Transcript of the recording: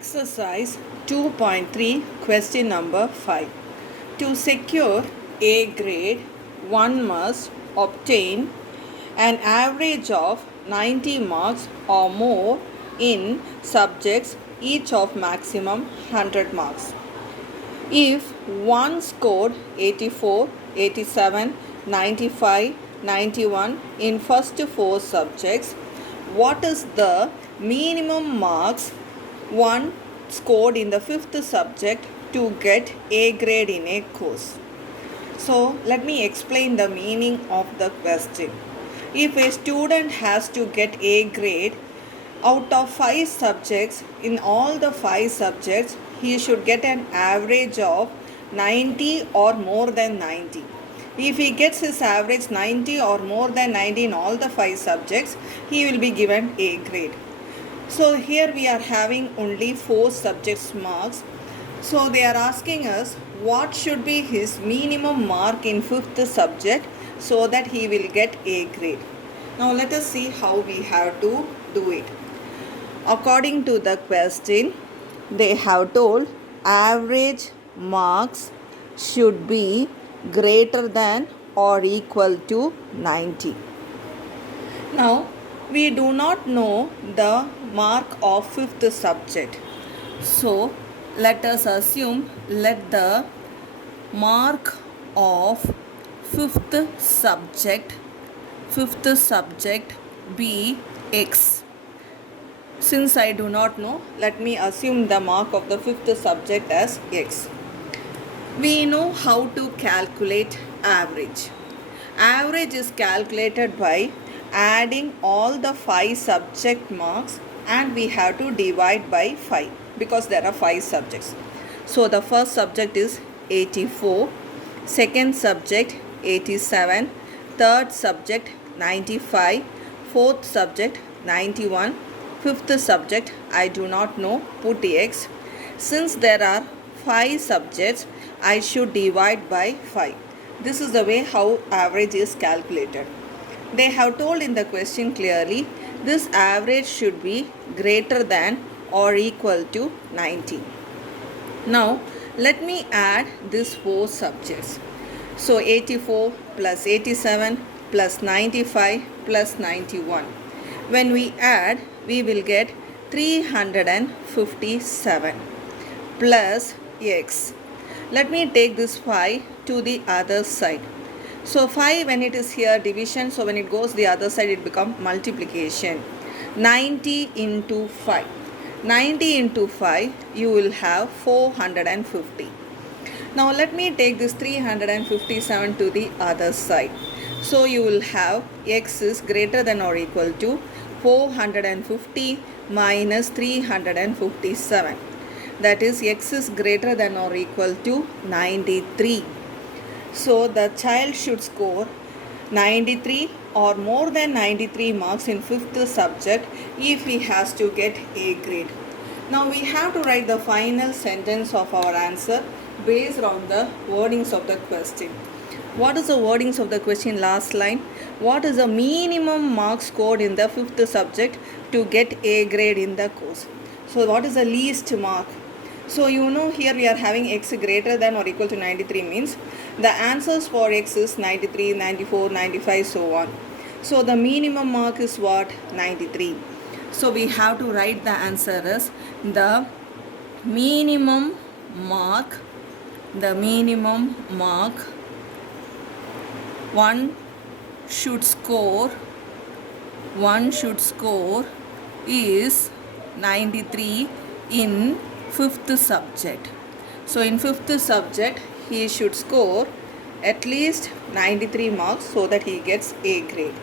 Exercise 2.3 question number 5. To secure A grade, one must obtain an average of 90 marks or more in subjects each of maximum 100 marks. If one scored 84, 87, 95, 91 in first four subjects, what is the minimum marks one scored in the fifth subject to get A grade in a course? So let me explain the meaning of the question. If a student has to get A grade out of 5 subjects, in all the 5 subjects he should get an average of 90 or more than 90. If he gets his average 90 or more than 90 in all the 5 subjects, he will be given A grade. So here we are having only 4 subjects marks. So they are asking us what should be his minimum mark in 5th subject so that he will get A grade. Now let us see how we have to do it. According to the question, they have told average marks should be greater than or equal to 90. Now we do not know the mark of 5th subject. So let us assume let the mark of 5th subject be X. Since I do not know, let me assume the mark of the 5th subject as X. We know how to calculate average. Average is calculated by adding all the 5 subject marks and we have to divide by 5 because there are 5 subjects. So the first subject is 84, second subject 87, third subject 95, fourth subject 91, fifth subject I do not know, put X. Since there are 5 subjects, I should divide by 5. This is the way how average is calculated. They have told in the question clearly this average should be greater than or equal to 90. Now let me add these 4 subjects. So 84 plus 87 plus 95 plus 91. When we add, we will get 357 plus X. Let me take this 5 to the other side. So 5 when it is here division, so when it goes the other side it becomes multiplication. 90 into 5. 90 into 5 you will have 450. Now let me take this 357 to the other side. So you will have X is greater than or equal to 450 minus 357. That is X is greater than or equal to 93. So the child should score 93 or more than 93 marks in 5th subject if he has to get A grade. Now we have to write the final sentence of our answer based on the wordings of the question. What is the wordings of the question last line? What is the minimum mark scored in the 5th subject to get A grade in the course? So what is the least mark? So you know here we are having X greater than or equal to 93 means the answers for X is 93, 94, 95 so on. So the minimum mark is what? 93. So we have to write the answer as the minimum mark one should score is 93 in 5th subject. So in 5th subject he should score at least 93 marks so that he gets A grade.